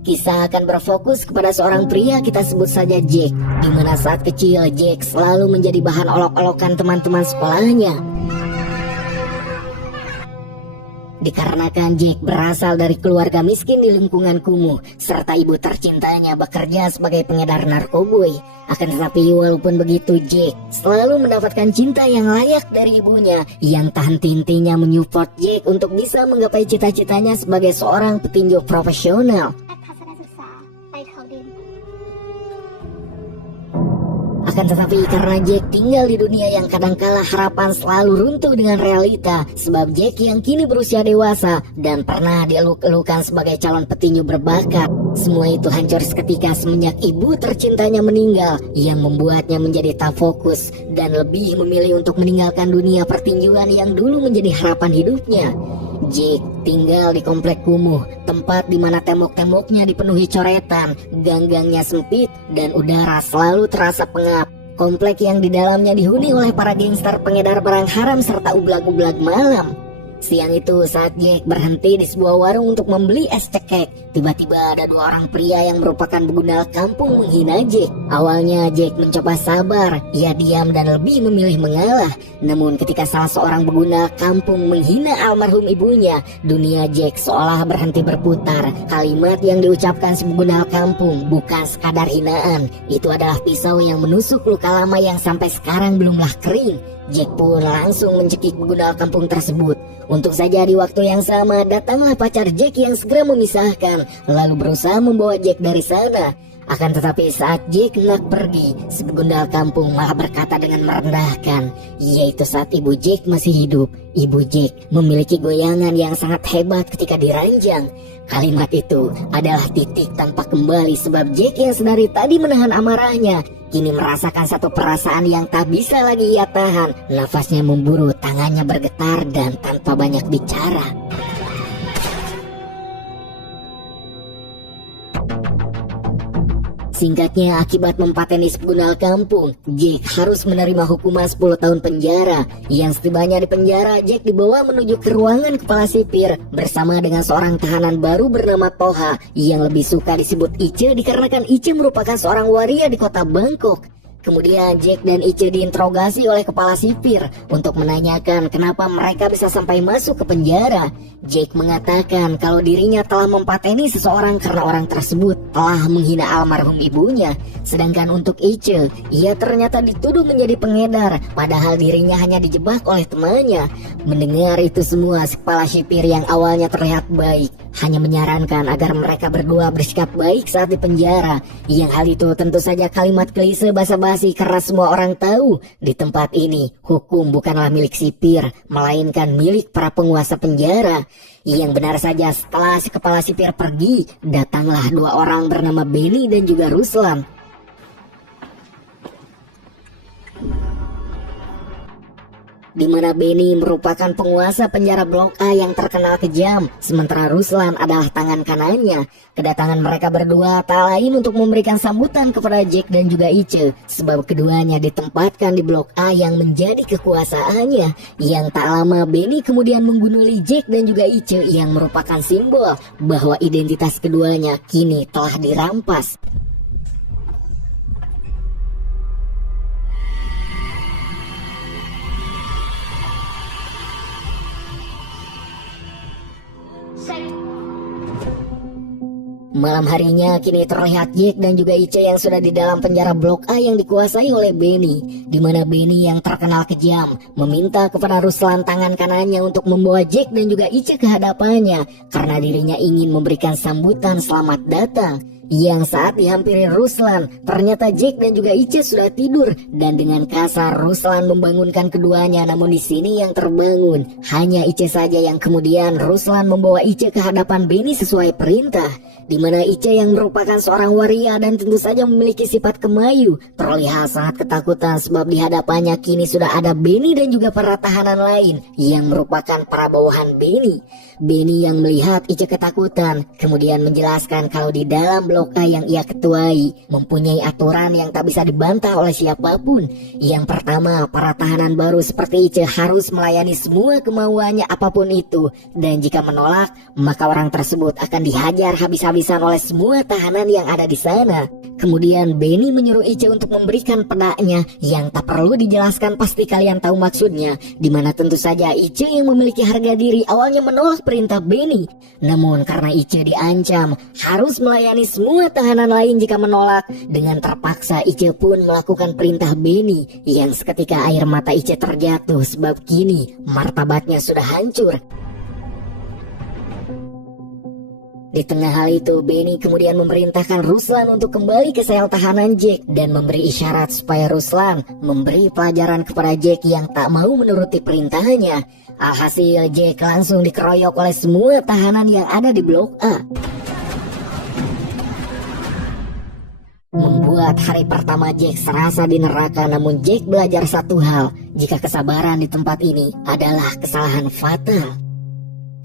Kisah akan berfokus kepada seorang pria kita sebut saja Jack, di mana saat kecil Jack selalu menjadi bahan olok-olokan teman-teman sekolahnya. Dikarenakan Jack berasal dari keluarga miskin di lingkungan kumuh, serta ibu tercintanya bekerja sebagai pengedar narkoboy. Akan tetapi walaupun begitu, Jack selalu mendapatkan cinta yang layak dari ibunya, yang tak henti-hentinya menyupport Jack untuk bisa menggapai cita-citanya sebagai seorang petinju profesional. Akan tetapi karena Jack tinggal di dunia yang kadangkala harapan selalu runtuh dengan realita, sebab Jack yang kini berusia dewasa dan pernah dieluk-elukan sebagai calon petinju berbakat, semua itu hancur seketika semenjak ibu tercintanya meninggal, yang membuatnya menjadi tak fokus dan lebih memilih untuk meninggalkan dunia pertinjuan yang dulu menjadi harapan hidupnya. Jack tinggal di komplek kumuh, tempat di mana tembok-temboknya dipenuhi coretan, gang-gangnya sempit, dan udara selalu terasa pengap. Komplek yang di dalamnya dihuni oleh para gangster pengedar barang haram serta ublag-ublag malam. Siang itu saat Jack berhenti di sebuah warung untuk membeli es cekek, tiba-tiba ada dua orang pria yang merupakan begunal kampung menghina Jack. Awalnya Jack mencoba sabar, ia diam dan lebih memilih mengalah. Namun ketika salah seorang begunal kampung menghina almarhum ibunya, dunia Jack seolah berhenti berputar. Kalimat yang diucapkan si begunal kampung bukan sekadar hinaan, itu adalah pisau yang menusuk luka lama yang sampai sekarang belumlah kering. Jack pun langsung mencekik begunal kampung tersebut. Untung saja di waktu yang sama datanglah pacar Jack yang segera memisahkan, lalu berusaha membawa Jack dari sana. Akan tetapi saat Jack hendak pergi, si begunal kampung malah berkata dengan merendahkan, yaitu saat ibu Jack masih hidup, ibu Jack memiliki goyangan yang sangat hebat ketika diranjang. Kalimat itu adalah titik tanpa kembali, sebab Jack yang sedari tadi menahan amarahnya kini merasakan satu perasaan yang tak bisa lagi ia tahan. Nafasnya memburu, tangannya bergetar dan tanpa banyak bicara. Singkatnya, akibat mempateni begunal kampung, Jack harus menerima hukuman 10 tahun penjara. Yang setibanya di penjara, Jack dibawa menuju ke ruangan kepala sipir bersama dengan seorang tahanan baru bernama Toha, yang lebih suka disebut Ice dikarenakan Ice merupakan seorang waria di kota Bangkok. Kemudian Jack dan Ice diinterogasi oleh kepala sipir untuk menanyakan kenapa mereka bisa sampai masuk ke penjara. Jack mengatakan kalau dirinya telah mempateni seseorang karena orang tersebut telah menghina almarhum ibunya. Sedangkan untuk Ice, ia ternyata dituduh menjadi pengedar, padahal dirinya hanya dijebak oleh temannya. Mendengar itu semua, si kepala sipir yang awalnya terlihat baik hanya menyarankan agar mereka berdua bersikap baik saat di penjara. Yang hal itu tentu saja kalimat klise basa-basi karena semua orang tahu di tempat ini hukum bukanlah milik sipir, melainkan milik para penguasa penjara. Yang benar saja setelah si kepala sipir pergi, datanglah dua orang bernama Benny dan juga Ruslan. Di mana Benny merupakan penguasa penjara Blok A yang terkenal kejam, sementara Ruslan adalah tangan kanannya. Kedatangan mereka berdua tak lain untuk memberikan sambutan kepada Jack dan juga Ice, sebab keduanya ditempatkan di Blok A yang menjadi kekuasaannya. Yang tak lama Benny kemudian menggunduli Jack dan juga Ice, yang merupakan simbol bahwa identitas keduanya kini telah dirampas. Malam harinya kini terlihat Jack dan juga Ice yang sudah di dalam penjara Blok A yang dikuasai oleh Benny, di mana Benny yang terkenal kejam meminta kepada Ruslan tangan kanannya untuk membawa Jack dan juga Ice ke hadapannya karena dirinya ingin memberikan sambutan selamat datang. Yang saat dihampiri Ruslan, ternyata Jack dan juga Ice sudah tidur, dan dengan kasar Ruslan membangunkan keduanya. Namun di sini yang terbangun hanya Ice saja, yang kemudian Ruslan membawa Ice ke hadapan Benny sesuai perintah. Di mana Ice yang merupakan seorang waria dan tentu saja memiliki sifat kemayu terlihat sangat ketakutan, sebab di hadapannya kini sudah ada Benny dan juga para tahanan lain yang merupakan para bawahan Benny. Benny yang melihat Ice ketakutan kemudian menjelaskan kalau di dalam Blok Blok A yang ia ketuai mempunyai aturan yang tak bisa dibantah oleh siapapun. Yang pertama, para tahanan baru seperti Ice harus melayani semua kemauannya apapun itu, dan jika menolak, maka orang tersebut akan dihajar habis-habisan oleh semua tahanan yang ada di sana. Kemudian Benny menyuruh Ice untuk memberikan pedaknya yang tak perlu dijelaskan, pasti kalian tahu maksudnya, dimana tentu saja Ice yang memiliki harga diri awalnya menolak perintah Benny. Namun karena Ice diancam harus melayani semua tahanan lain jika menolak, dengan terpaksa Ice pun melakukan perintah Benny, yang seketika air mata Ice terjatuh sebab kini martabatnya sudah hancur. Di tengah hal itu, Benny kemudian memerintahkan Ruslan untuk kembali ke sel tahanan Jack dan memberi isyarat supaya Ruslan memberi pelajaran kepada Jack yang tak mau menuruti perintahnya. Alhasil Jack langsung dikeroyok oleh semua tahanan yang ada di Blok A. Membuat hari pertama Jack serasa di neraka, namun Jack belajar satu hal, jika kesabaran di tempat ini adalah kesalahan fatal.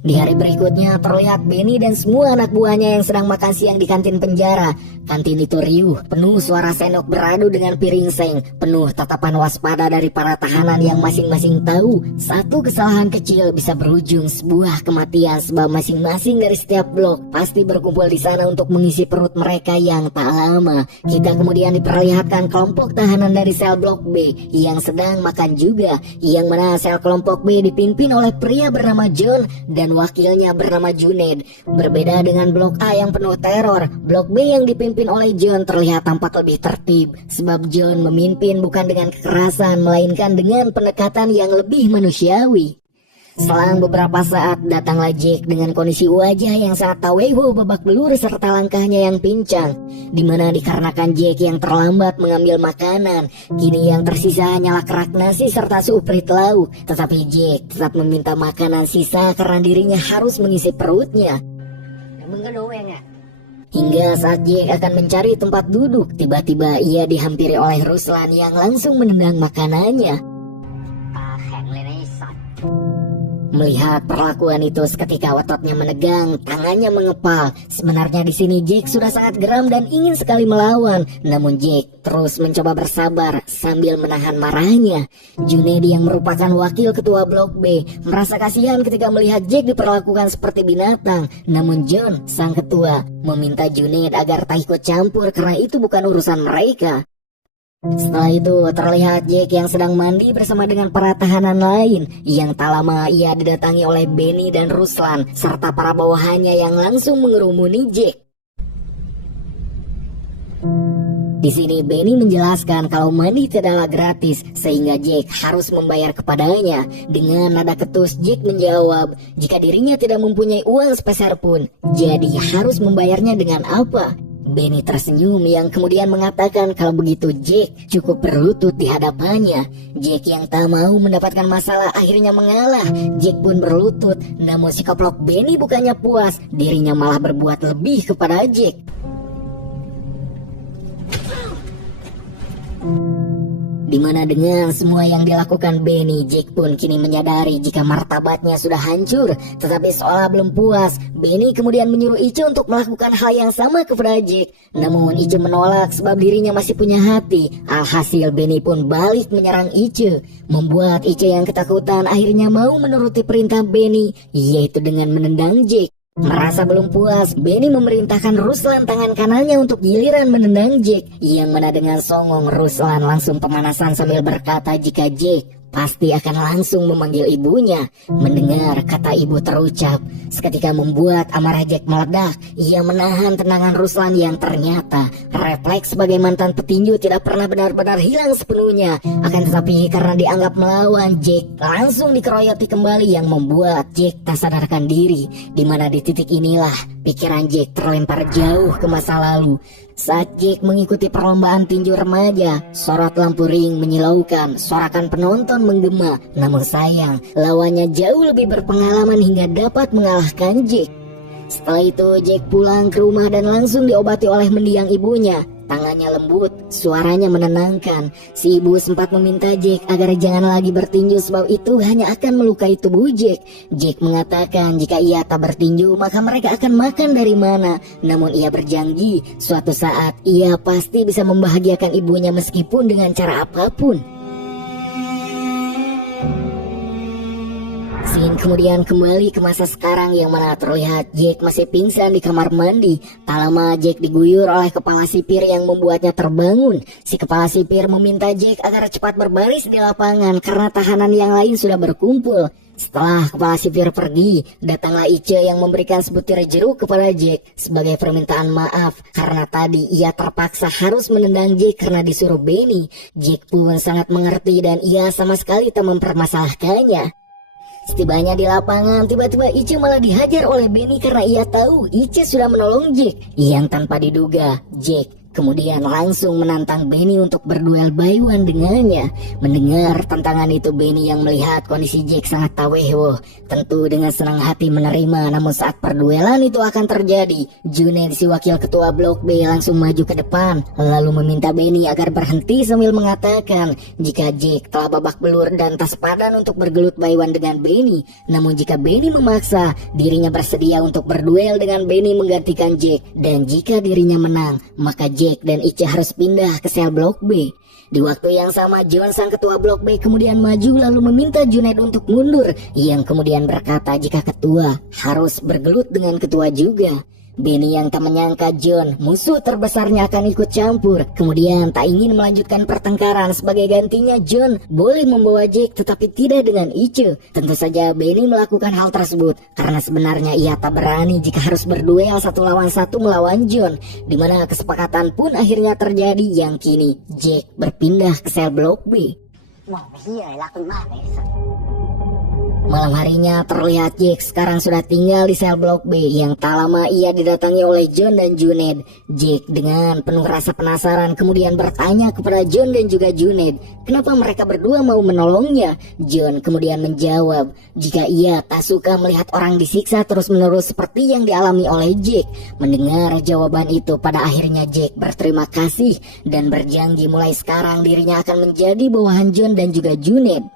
Di hari berikutnya terlihat Benny dan semua anak buahnya yang sedang makan siang di kantin penjara. Kantin itu riuh, penuh suara sendok beradu dengan piring seng, penuh tatapan waspada dari para tahanan yang masing-masing tahu satu kesalahan kecil bisa berujung sebuah kematian, sebab masing-masing dari setiap blok pasti berkumpul di sana untuk mengisi perut mereka yang tak lama. Kita kemudian diperlihatkan kelompok tahanan dari sel Blok B yang sedang makan juga, yang mana sel kelompok B dipimpin oleh pria bernama John dan wakilnya bernama Junaid. Berbeda dengan Blok A yang penuh teror, Blok B yang dipimpin oleh John terlihat tampak lebih tertib, sebab John memimpin bukan dengan kekerasan melainkan dengan pendekatan yang lebih manusiawi. Selang beberapa saat datanglah Jack dengan kondisi wajah yang sangat taweho, babak belur serta langkahnya yang pincang, dimana dikarenakan Jack yang terlambat mengambil makanan, kini yang tersisa hanyalah kerak nasi serta seuprit lauk. Tetapi Jack tetap meminta makanan sisa karena dirinya harus mengisi perutnya. Hingga saat Jack akan mencari tempat duduk, tiba-tiba ia dihampiri oleh Ruslan yang langsung menendang makanannya. Melihat perlakuan itu, seketika ototnya menegang, tangannya mengepal. Sebenarnya di sini Jack sudah sangat geram dan ingin sekali melawan, namun Jack terus mencoba bersabar sambil menahan marahnya. Junaid yang merupakan wakil ketua Blok B merasa kasihan ketika melihat Jack diperlakukan seperti binatang, namun John, sang ketua, meminta Junaid agar tak ikut campur karena itu bukan urusan mereka. Setelah itu terlihat Jack yang sedang mandi bersama dengan para tahanan lain, yang tak lama ia didatangi oleh Benny dan Ruslan serta para bawahannya yang langsung mengerumuni Jack. Di sini Benny menjelaskan kalau mandi tidaklah gratis, sehingga Jack harus membayar kepadanya. Dengan nada ketus Jack menjawab jika dirinya tidak mempunyai uang sepeser pun, jadi harus membayarnya dengan apa? Benny tersenyum yang kemudian mengatakan kalau begitu Jack cukup berlutut di hadapannya. Jack yang tak mau mendapatkan masalah akhirnya mengalah. Jack pun berlutut, namun si koplok Benny bukannya puas, dirinya malah berbuat lebih kepada Jack. Dimana dengan semua yang dilakukan Benny, Jack pun kini menyadari jika martabatnya sudah hancur. Tetapi seolah belum puas, Benny kemudian menyuruh Ice untuk melakukan hal yang sama kepada Jack. Namun Ice menolak sebab dirinya masih punya hati. Alhasil Benny pun balik menyerang Ice, membuat Ice yang ketakutan akhirnya mau menuruti perintah Benny, yaitu dengan menendang Jack. Merasa belum puas, Benny memerintahkan Ruslan tangan kanannya untuk giliran menendang Jack, yang mana dengan songong Ruslan langsung pemanasan sambil berkata jika Jack pasti akan langsung memanggil ibunya. Mendengar kata ibu terucap, seketika membuat amarah Jack meledak. Ia menahan tendangan Ruslan yang ternyata refleks sebagai mantan petinju tidak pernah benar-benar hilang sepenuhnya. Akan tetapi karena dianggap melawan, Jack langsung dikeroyoti kembali yang membuat Jack tak sadarkan diri. Dimana di titik inilah pikiran Jack terlempar jauh ke masa lalu. Saat Jack mengikuti perlombaan tinju remaja, sorot lampu ring menyilaukan, sorakan penonton menggema. Namun sayang, lawannya jauh lebih berpengalaman hingga dapat mengalahkan Jack. Setelah itu Jack pulang ke rumah dan langsung diobati oleh mendiang ibunya. Tangannya lembut, suaranya menenangkan. Si ibu sempat meminta Jack agar jangan lagi bertinju sebab itu hanya akan melukai tubuh Jack. Jack mengatakan jika ia tak bertinju maka mereka akan makan dari mana. Namun ia berjanji suatu saat ia pasti bisa membahagiakan ibunya meskipun dengan cara apapun. Scene kemudian kembali ke masa sekarang yang mana terlihat Jack masih pingsan di kamar mandi. Tak lama Jack diguyur oleh kepala sipir yang membuatnya terbangun. Si kepala sipir meminta Jack agar cepat berbaris di lapangan karena tahanan yang lain sudah berkumpul. Setelah kepala sipir pergi, datanglah Ice yang memberikan sebutir jeruk kepada Jack sebagai permintaan maaf karena tadi ia terpaksa harus menendang Jack karena disuruh Benny. Jack pun sangat mengerti dan ia sama sekali tak mempermasalahkannya. Setibanya di lapangan, tiba-tiba Ice malah dihajar oleh Benny karena ia tahu Ice sudah menolong Jack. Yang tanpa diduga, Jack kemudian langsung menantang Benny untuk berduel by one dengannya. Mendengar tantangan itu, Benny yang melihat kondisi Jack sangat taweho tentu dengan senang hati menerima. Namun saat perduelan itu akan terjadi, Junaid si wakil ketua Blok B langsung maju ke depan lalu meminta Benny agar berhenti sambil mengatakan jika Jack telah babak belur dan tak sepadan untuk bergelut by one dengan Benny. Namun jika Benny memaksa, dirinya bersedia untuk berduel dengan Benny menggantikan Jack, dan jika dirinya menang maka Jack dan Ice harus pindah ke sel Blok B. Di waktu yang sama, John sang ketua Blok B kemudian maju lalu meminta Junaid untuk mundur, yang kemudian berkata jika ketua harus bergelut dengan ketua juga. Benny yang tak menyangka John, musuh terbesarnya, akan ikut campur. Kemudian tak ingin melanjutkan pertengkaran. Sebagai gantinya John boleh membawa Jack tetapi tidak dengan Ice. Tentu saja Benny melakukan hal tersebut karena sebenarnya ia tak berani jika harus berduel 1 lawan 1 melawan John, dimana kesepakatan pun akhirnya terjadi yang kini Jack berpindah ke sel Blok B. Malam harinya terlihat Jack sekarang sudah tinggal di sel Blok B yang tak lama ia didatangi oleh John dan Junaid. Jack dengan penuh rasa penasaran kemudian bertanya kepada John dan juga Junaid kenapa mereka berdua mau menolongnya. John kemudian menjawab jika ia tak suka melihat orang disiksa terus-menerus seperti yang dialami oleh Jack. Mendengar jawaban itu, pada akhirnya Jack berterima kasih dan berjanji mulai sekarang dirinya akan menjadi bawahan John dan juga Junaid.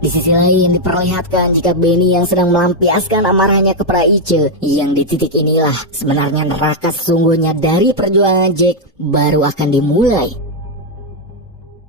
Di sisi lain diperlihatkan jika Benny yang sedang melampiaskan amarahnya kepada Ice, yang di titik inilah sebenarnya neraka sesungguhnya dari perjuangan Jack baru akan dimulai.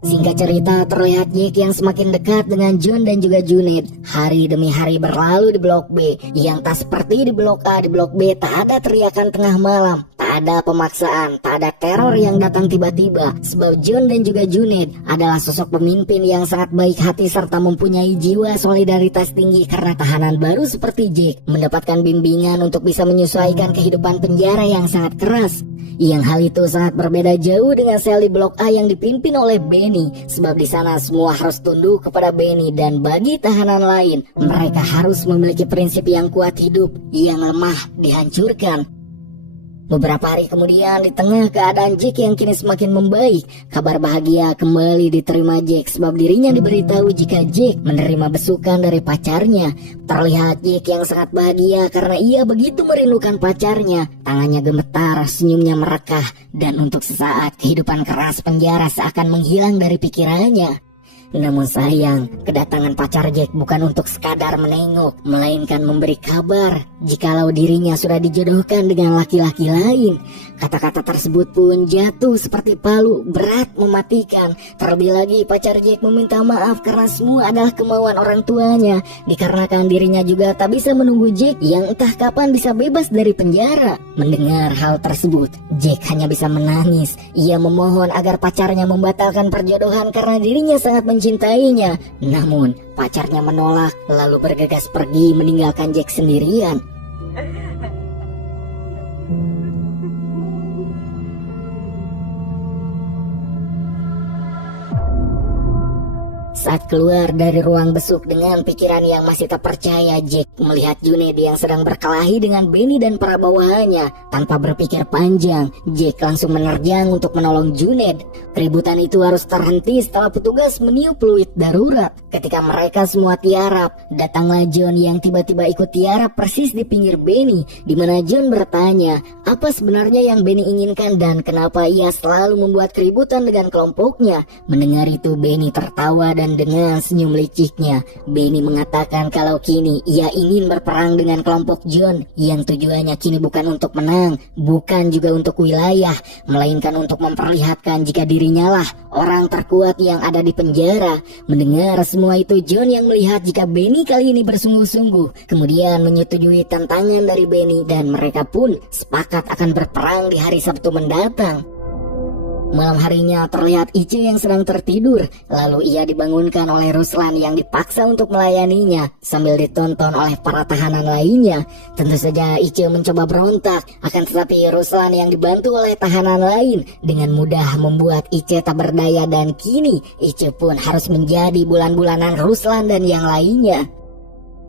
Singkat cerita, terlihat Jack yang semakin dekat dengan John dan juga Junaid. Hari demi hari berlalu di Blok B, yang tak seperti di Blok A. Di Blok B tak ada teriakan tengah malam, tak ada pemaksaan, tak ada teror yang datang tiba-tiba. Sebab John dan juga Junaid adalah sosok pemimpin yang sangat baik hati serta mempunyai jiwa solidaritas tinggi karena tahanan baru seperti Jack mendapatkan bimbingan untuk bisa menyesuaikan kehidupan penjara yang sangat keras. Yang hal itu sangat berbeda jauh dengan sel di Blok A yang dipimpin oleh Benny, sebab di sana semua harus tunduk kepada Benny, dan bagi tahanan lain mereka harus memiliki prinsip yang kuat hidup, yang lemah dihancurkan. Beberapa hari kemudian, di tengah keadaan Jack yang kini semakin membaik, kabar bahagia kembali diterima Jack sebab dirinya diberitahu jika Jack menerima besukan dari pacarnya. Terlihat Jack yang sangat bahagia karena ia begitu merindukan pacarnya. Tangannya gemetar, senyumnya merekah, dan untuk sesaat kehidupan keras penjara seakan menghilang dari pikirannya. Namun sayang, kedatangan pacar Jack bukan untuk sekadar menengok, melainkan memberi kabar jikalau dirinya sudah dijodohkan dengan laki-laki lain. Kata-kata tersebut pun jatuh seperti palu, berat mematikan. Terlebih lagi pacar Jack meminta maaf karena semua adalah kemauan orang tuanya, dikarenakan dirinya juga tak bisa menunggu Jack yang entah kapan bisa bebas dari penjara. Mendengar hal tersebut, Jack hanya bisa menangis. Ia memohon agar pacarnya membatalkan perjodohan karena dirinya sangat mencintainya. Namun pacarnya menolak lalu bergegas pergi meninggalkan Jack sendirian. Saat keluar dari ruang besuk dengan pikiran yang masih tak percaya, Jack melihat Junaid yang sedang berkelahi dengan Benny dan para bawahannya. Tanpa berpikir panjang, Jack langsung menerjang untuk menolong Junaid. Keributan itu harus terhenti setelah petugas meniup peluit darurat. Ketika mereka semua tiarap, datanglah John yang tiba-tiba ikut tiarap persis di pinggir Benny, di mana John bertanya apa sebenarnya yang Benny inginkan dan kenapa ia selalu membuat keributan dengan kelompoknya. Mendengar itu, Benny tertawa dan dengan senyum liciknya, Benny mengatakan kalau kini ia ingin berperang dengan kelompok John yang tujuannya kini bukan untuk menang, bukan juga untuk wilayah, melainkan untuk memperlihatkan jika dirinya lah orang terkuat yang ada di penjara. Mendengar semua itu, John yang melihat jika Benny kali ini bersungguh-sungguh, kemudian menyetujui tantangan dari Benny dan mereka pun sepakat akan berperang di hari Sabtu mendatang. Malam harinya terlihat Ice yang sedang tertidur, lalu ia dibangunkan oleh Ruslan yang dipaksa untuk melayaninya sambil ditonton oleh para tahanan lainnya. Tentu saja Ice mencoba berontak, akan tetapi Ruslan yang dibantu oleh tahanan lain dengan mudah membuat Ice tak berdaya dan kini Ice pun harus menjadi bulan-bulanan Ruslan dan yang lainnya.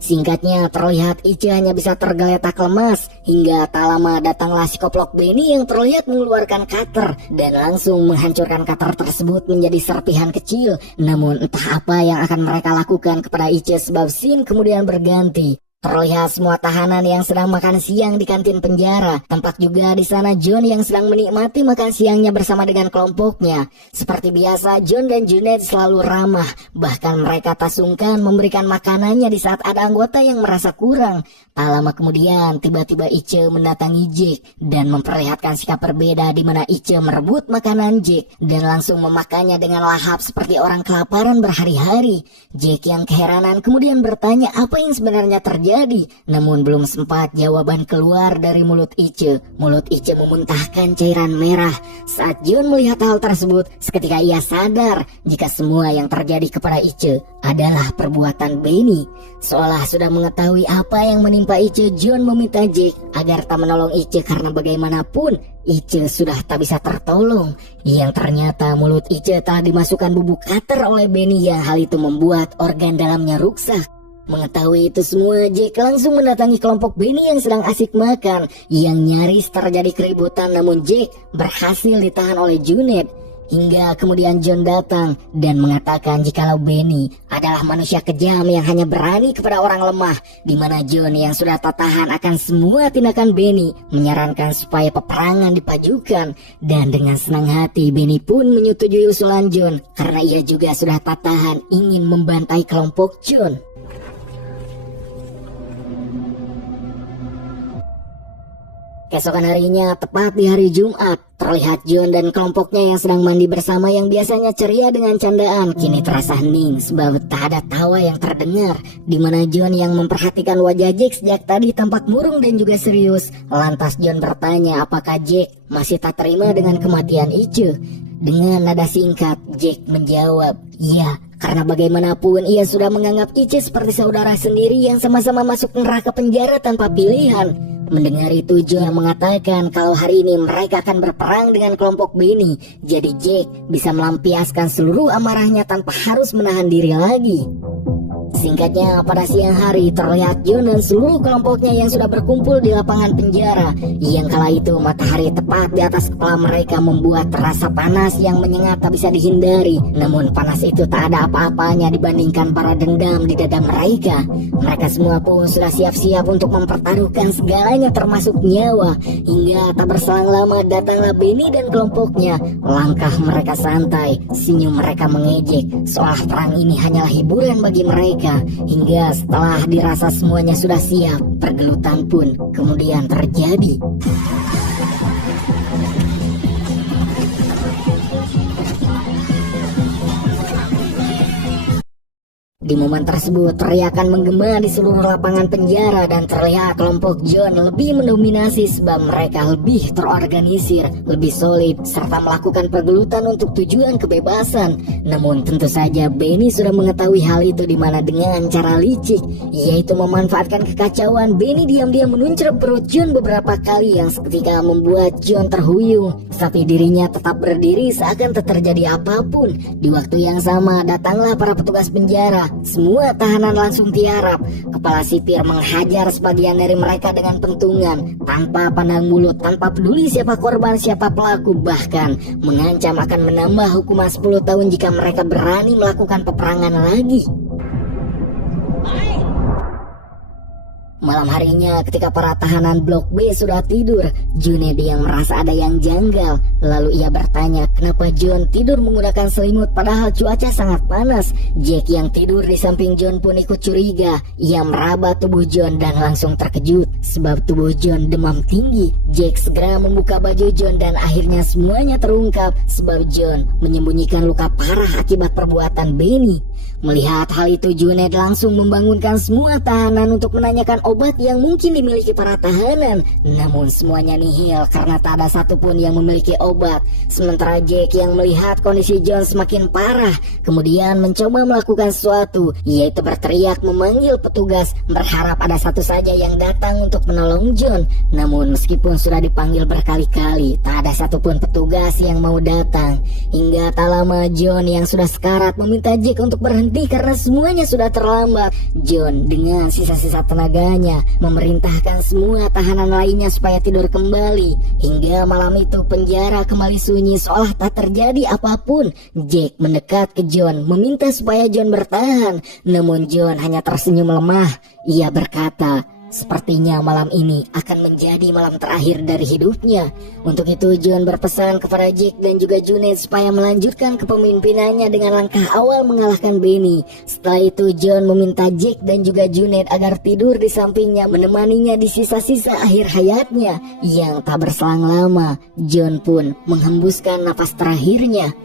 Singkatnya, terlihat Ice hanya bisa tergeletak lemas hingga tak lama datanglah si koplok Benny yang terlihat mengeluarkan cutter dan langsung menghancurkan cutter tersebut menjadi serpihan kecil. Namun entah apa yang akan mereka lakukan kepada Ice sebab scene kemudian berganti. Terlihat semua tahanan yang sedang makan siang di kantin penjara. Tampak juga di sana John yang sedang menikmati makan siangnya bersama dengan kelompoknya. Seperti biasa, John dan Junaid selalu ramah. Bahkan mereka tak sungkan memberikan makanannya di saat ada anggota yang merasa kurang. Tak lama kemudian, tiba-tiba Ice mendatangi Jack dan memperlihatkan sikap berbeda di mana Ice merebut makanan Jack dan langsung memakannya dengan lahap seperti orang kelaparan berhari-hari. Jack yang keheranan kemudian bertanya apa yang sebenarnya terjadi, namun belum sempat jawaban keluar dari mulut Ice. Mulut Ice memuntahkan cairan merah. Saat John melihat hal tersebut, seketika ia sadar jika semua yang terjadi kepada Ice adalah perbuatan Benny. Seolah sudah mengetahui apa yang menimpa Ice, John meminta Jack agar tak menolong Ice karena bagaimanapun Ice sudah tak bisa tertolong. Yang ternyata mulut Ice telah dimasukkan bubuk cutter oleh Benny yang hal itu membuat organ dalamnya rusak. Mengetahui itu semua, Jack langsung mendatangi kelompok Benny yang sedang asik makan, yang nyaris terjadi keributan, namun Jack berhasil ditahan oleh Junaid. Hingga kemudian John datang dan mengatakan jikalau Benny adalah manusia kejam yang hanya berani kepada orang lemah, di mana John yang sudah tak tahan akan semua tindakan Benny menyarankan supaya peperangan dipajukan. Dan dengan senang hati Benny pun menyetujui usulan John karena ia juga sudah tak tahan ingin membantai kelompok John. Keesokan harinya, tepat di hari Jumat, terlihat John dan kelompoknya yang sedang mandi bersama yang biasanya ceria dengan candaan kini terasa hening sebab tak ada tawa yang terdengar, di mana John yang memperhatikan wajah Jack sejak tadi tampak murung dan juga serius. Lantas John bertanya apakah Jack masih tak terima dengan kematian Ice. Dengan nada singkat, Jack menjawab, "Iya, karena bagaimanapun ia sudah menganggap Ice seperti saudara sendiri yang sama-sama masuk neraka penjara tanpa pilihan." Mendengar itu, John mengatakan kalau hari ini mereka akan berperang dengan kelompok Benny. Jadi Jack bisa melampiaskan seluruh amarahnya tanpa harus menahan diri lagi. Singkatnya, pada siang hari terlihat John dan seluruh kelompoknya yang sudah berkumpul di lapangan penjara. Yang kala itu matahari tepat di atas kepala mereka membuat rasa panas yang menyengat tak bisa dihindari. Namun panas itu tak ada apa-apanya dibandingkan para dendam di dada mereka. Mereka semua pun sudah siap-siap untuk mempertaruhkan segalanya termasuk nyawa. Hingga tak berselang lama datanglah Benny dan kelompoknya. Langkah mereka santai, senyum mereka mengejek, seolah perang ini hanyalah hiburan bagi mereka. Hingga setelah dirasa semuanya sudah siap, pergelutan pun kemudian terjadi. Di momen tersebut, teriakan menggema di seluruh lapangan penjara dan terlihat kelompok John lebih mendominasi sebab mereka lebih terorganisir, lebih solid, serta melakukan pergelutan untuk tujuan kebebasan. Namun tentu saja Benny sudah mengetahui hal itu, di mana dengan cara licik, yaitu memanfaatkan kekacauan, Benny diam-diam menunjuk perut John beberapa kali yang seketika membuat John terhuyung. Tapi dirinya tetap berdiri seakan tak terjadi apapun. Di waktu yang sama, datanglah para petugas penjara. Semua tahanan langsung tiarap. Kepala sipir menghajar sebagian dari mereka dengan pentungan, tanpa pandang mulut, tanpa peduli siapa korban, siapa pelaku, bahkan mengancam akan menambah hukuman 10 tahun jika mereka berani melakukan peperangan lagi. Malam harinya ketika para tahanan Blok B sudah tidur, Junaid yang merasa ada yang janggal. Lalu ia bertanya kenapa John tidur menggunakan selimut padahal cuaca sangat panas. Jack yang tidur di samping John pun ikut curiga. Ia meraba tubuh John dan langsung terkejut sebab tubuh John demam tinggi. Jack segera membuka baju John dan akhirnya semuanya terungkap sebab John menyembunyikan luka parah akibat perbuatan Benny. Melihat hal itu, Junaid langsung membangunkan semua tahanan untuk menanyakan obat yang mungkin dimiliki para tahanan. Namun semuanya nihil karena tak ada satupun yang memiliki obat. Sementara Jack yang melihat kondisi John semakin parah, kemudian mencoba melakukan sesuatu, yaitu berteriak memanggil petugas, berharap ada satu saja yang datang untuk menolong John. Namun meskipun sudah dipanggil berkali-kali, tak ada satupun petugas yang mau datang. Hingga tak lama John yang sudah sekarat meminta Jack untuk berhenti karena semuanya sudah terlambat. John dengan sisa-sisa tenaganya memerintahkan semua tahanan lainnya supaya tidur kembali. Hingga malam itu penjara kembali sunyi seolah tak terjadi apapun. Jack mendekat ke John meminta supaya John bertahan. Namun John hanya tersenyum lemah. Ia berkata, sepertinya malam ini akan menjadi malam terakhir dari hidupnya. Untuk itu John berpesan kepada Jack dan juga Junaid supaya melanjutkan kepemimpinannya dengan langkah awal mengalahkan Benny. Setelah itu John meminta Jack dan juga Junaid agar tidur di sampingnya, menemaninya di sisa-sisa akhir hayatnya. Yang tak berselang lama, John pun menghembuskan napas terakhirnya.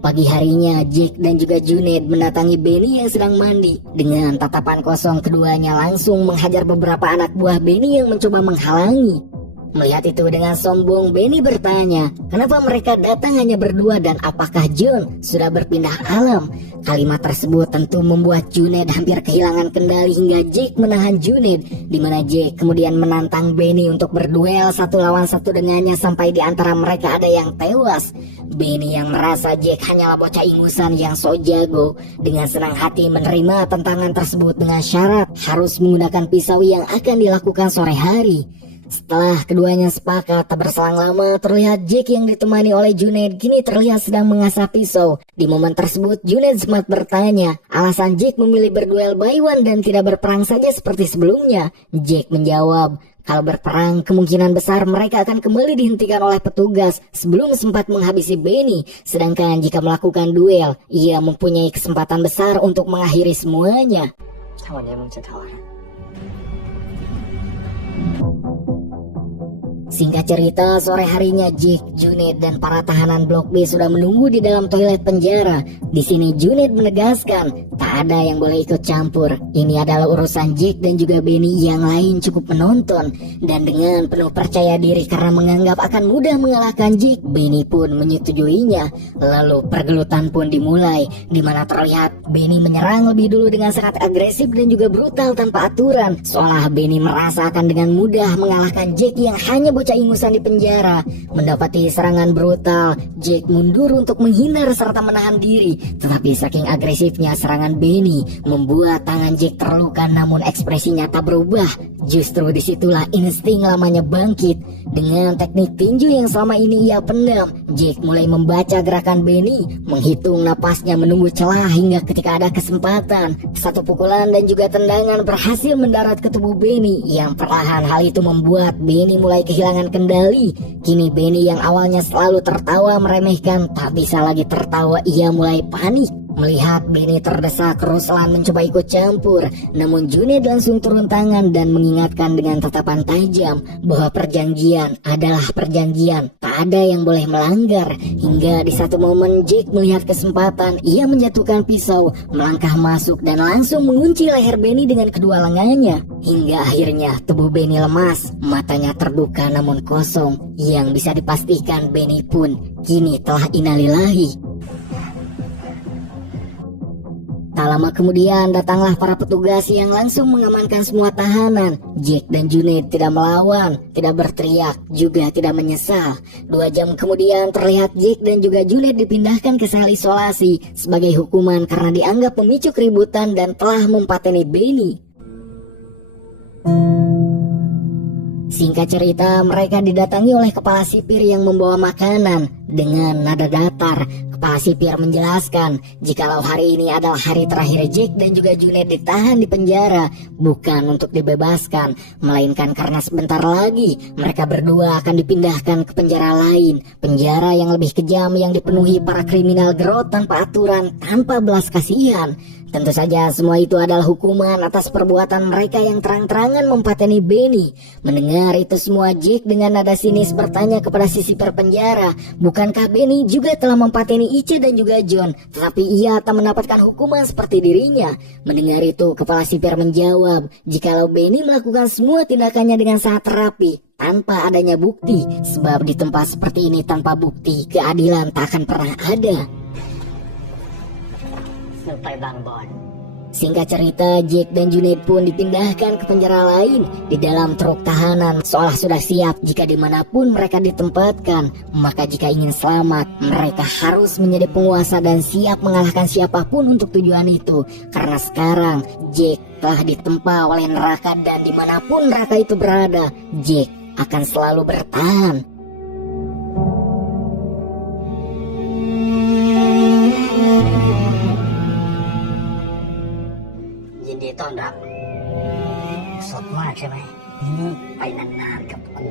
Pagi harinya, Jack dan juga Junaid mendatangi Benny yang sedang mandi. Dengan tatapan kosong, keduanya langsung menghajar beberapa anak buah Benny yang mencoba menghalangi. Melihat itu dengan sombong, Benny bertanya, kenapa mereka datang hanya berdua dan apakah John sudah berpindah alam? Kalimat tersebut tentu membuat Junaid hampir kehilangan kendali hingga Jack menahan Junaid, di mana Jack kemudian menantang Benny untuk berduel satu lawan satu dengannya sampai di antara mereka ada yang tewas. Benny yang merasa Jack hanyalah bocah ingusan yang so jago, dengan senang hati menerima tantangan tersebut dengan syarat harus menggunakan pisau yang akan dilakukan sore hari. Setelah keduanya sepakat, tak berselang lama terlihat Jack yang ditemani oleh Junaid kini terlihat sedang mengasah pisau. Di momen tersebut Junaid sempat bertanya alasan Jack memilih berduel by one dan tidak berperang saja seperti sebelumnya. Jack menjawab, kalau berperang kemungkinan besar mereka akan kembali dihentikan oleh petugas sebelum sempat menghabisi Benny. Sedangkan jika melakukan duel, ia mempunyai kesempatan besar untuk mengakhiri semuanya. Singkat cerita, sore harinya Jack, Junaid, dan para tahanan Blok B sudah menunggu di dalam toilet penjara. Di sini Junaid menegaskan, tak ada yang boleh ikut campur. Ini adalah urusan Jack dan juga Benny, yang lain cukup menonton. Dan dengan penuh percaya diri karena menganggap akan mudah mengalahkan Jack, Benny pun menyetujuinya. Lalu pergelutan pun dimulai, di mana terlihat Benny menyerang lebih dulu dengan sangat agresif dan juga brutal tanpa aturan. Seolah Benny merasa akan dengan mudah mengalahkan Jack yang hanya bocah ingusan di penjara. Mendapati serangan brutal, Jack mundur untuk menghindar serta menahan diri. Tetapi saking agresifnya serangan Benny membuat tangan Jack terluka, namun ekspresinya tak berubah. Justru disitulah insting lamanya bangkit. Dengan teknik tinju yang selama ini ia pendam, Jack mulai membaca gerakan Benny, menghitung napasnya, menunggu celah hingga ketika ada kesempatan. Satu pukulan dan juga tendangan berhasil mendarat ke tubuh Benny, yang perlahan hal itu membuat Benny mulai kehilangan kendali. Kini Benny yang awalnya selalu tertawa meremehkan tak bisa lagi tertawa, ia mulai panik. Melihat Benny terdesak, Ruslan mencoba ikut campur, namun Junaid langsung turun tangan dan mengingatkan dengan tatapan tajam bahwa perjanjian adalah perjanjian, tak ada yang boleh melanggar. Hingga di satu momen Jack melihat kesempatan, ia menjatuhkan pisau, melangkah masuk dan langsung mengunci leher Benny dengan kedua lengannya. Hingga akhirnya tubuh Benny lemas, matanya terbuka namun kosong, yang bisa dipastikan Benny pun kini telah innalillahi. Tak lama kemudian datanglah para petugas yang langsung mengamankan semua tahanan. Jack dan Junaid tidak melawan, tidak berteriak, juga tidak menyesal. 2 jam kemudian terlihat Jack dan juga Junaid dipindahkan ke sel isolasi sebagai hukuman karena dianggap memicu keributan dan telah mempateni Benny. Singkat cerita, mereka didatangi oleh kepala sipir yang membawa makanan. Dengan nada datar, kepala sipir menjelaskan jikalau hari ini adalah hari terakhir Jack dan juga Junaid ditahan di penjara, bukan untuk dibebaskan, melainkan karena sebentar lagi mereka berdua akan dipindahkan ke penjara lain, penjara yang lebih kejam yang dipenuhi para kriminal gerot tanpa aturan, tanpa belas kasihan. Tentu saja semua itu adalah hukuman atas perbuatan mereka yang terang-terangan mempateni Benny. Mendengar itu semua, Jack dengan nada sinis bertanya kepada si sipir penjara, bukankah Benny juga telah mempateni Ice dan juga John, tetapi ia tak mendapatkan hukuman seperti dirinya. Mendengar itu, kepala sipir menjawab, jikalau Benny melakukan semua tindakannya dengan sangat rapi, tanpa adanya bukti, sebab di tempat seperti ini tanpa bukti, keadilan tak akan pernah ada. Bang Bon. Singkat cerita, Jack dan Junaid pun dipindahkan ke penjara lain di dalam truk tahanan, seolah sudah siap jika dimanapun mereka ditempatkan. Maka jika ingin selamat, mereka harus menjadi penguasa dan siap mengalahkan siapapun untuk tujuan itu. Karena sekarang Jack telah ditempa oleh neraka, dan dimanapun neraka itu berada, Jack akan selalu bertahan.ยินดีต้อนรับสดมากใช่ไหมไปนานๆกับกู